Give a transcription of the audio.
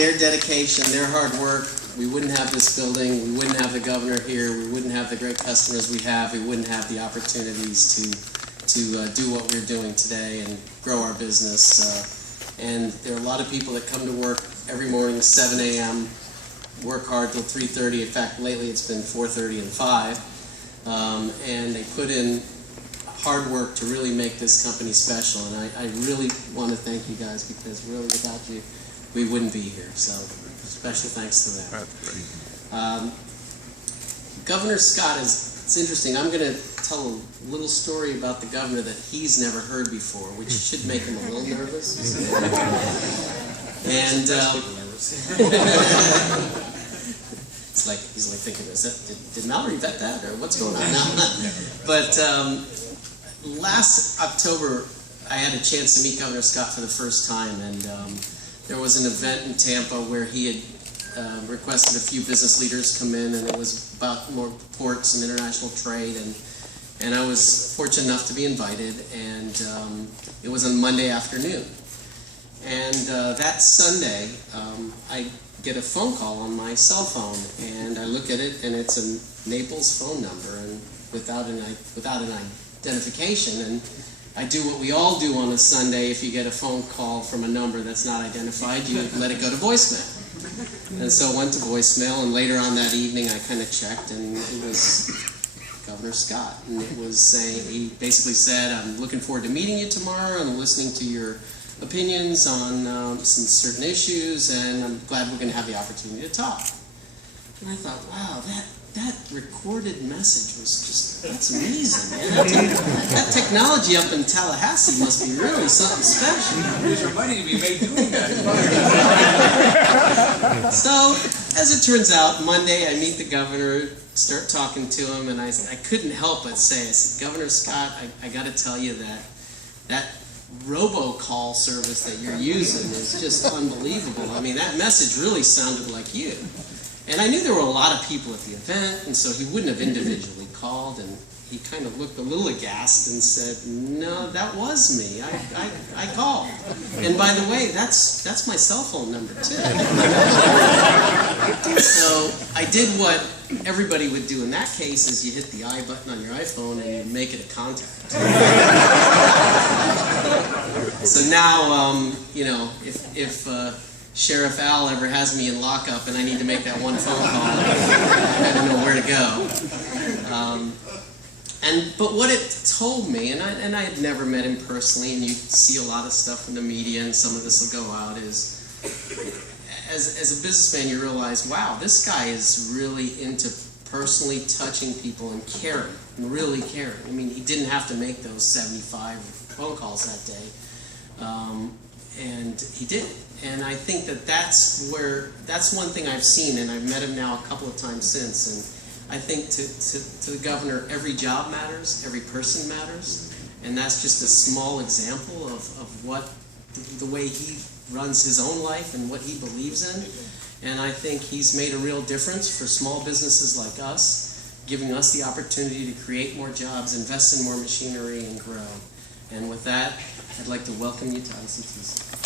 their dedication, their hard work, we wouldn't have this building, we wouldn't have the governor here, we wouldn't have the great customers we have, we wouldn't have the opportunities to do what we're doing today and grow our business. And there are a lot of people that come to work every morning at 7 a.m., work hard till 3:30. In fact, lately it's been 4:30 and 5. And they put in hard work to really make this company special. And I really want to thank you guys, because really without you, we wouldn't be here. So special thanks to them. That's great. Governor Scott it's interesting. I'm going to tell a little story about the governor that he's never heard before, which should make him a little nervous. And it's like he's like thinking, did Mallory vet that, or what's going on now? But last October, I had a chance to meet Governor Scott for the first time, and there was an event in Tampa where he had requested a few business leaders come in, and it was about more ports and international trade, and I was fortunate enough to be invited, and it was on Monday afternoon. And that Sunday, I get a phone call on my cell phone, and I look at it, and it's a Naples phone number, and without an identification. And I do what we all do on a Sunday. If you get a phone call from a number that's not identified, you let it go to voicemail. And so it went to voicemail, and later on that evening I kind of checked, and it was Governor Scott. And it was saying, he basically said, I'm looking forward to meeting you tomorrow and listening to your opinions on some certain issues, and I'm glad we're going to have the opportunity to talk. And I thought, wow, that recorded message was just, that's amazing, man. That technology up in Tallahassee must be really something special. There's your money to be made doing that. So, as it turns out, Monday I meet the governor, start talking to him, and I couldn't help but say, I said, Governor Scott, I got to tell you that robocall service that you're using is just unbelievable. I mean, that message really sounded like you. And I knew there were a lot of people at the event, and so he wouldn't have individually called, and he kind of looked a little aghast and said, no, that was me. I called. And by the way, that's my cell phone number too. So I did what everybody would do in that case, is you hit the I button on your iPhone and you make it a contact. So now, you know, if Sheriff Al ever has me in lockup and I need to make that one phone call, I don't know where to go. But what it told me, and I had never met him personally, and you see a lot of stuff in the media, and some of this will go out, is as a businessman you realize, wow, this guy is really into personally touching people and caring, and really caring. I mean, he didn't have to make those 75 phone calls that day, and he did. And I think that's one thing I've seen, and I've met him now a couple of times since, and I think to the governor, every job matters, every person matters, and that's just a small example of what the way he runs his own life and what he believes in. And I think he's made a real difference for small businesses like us, giving us the opportunity to create more jobs, invest in more machinery, and grow. And with that, I'd like to welcome you to ICTC.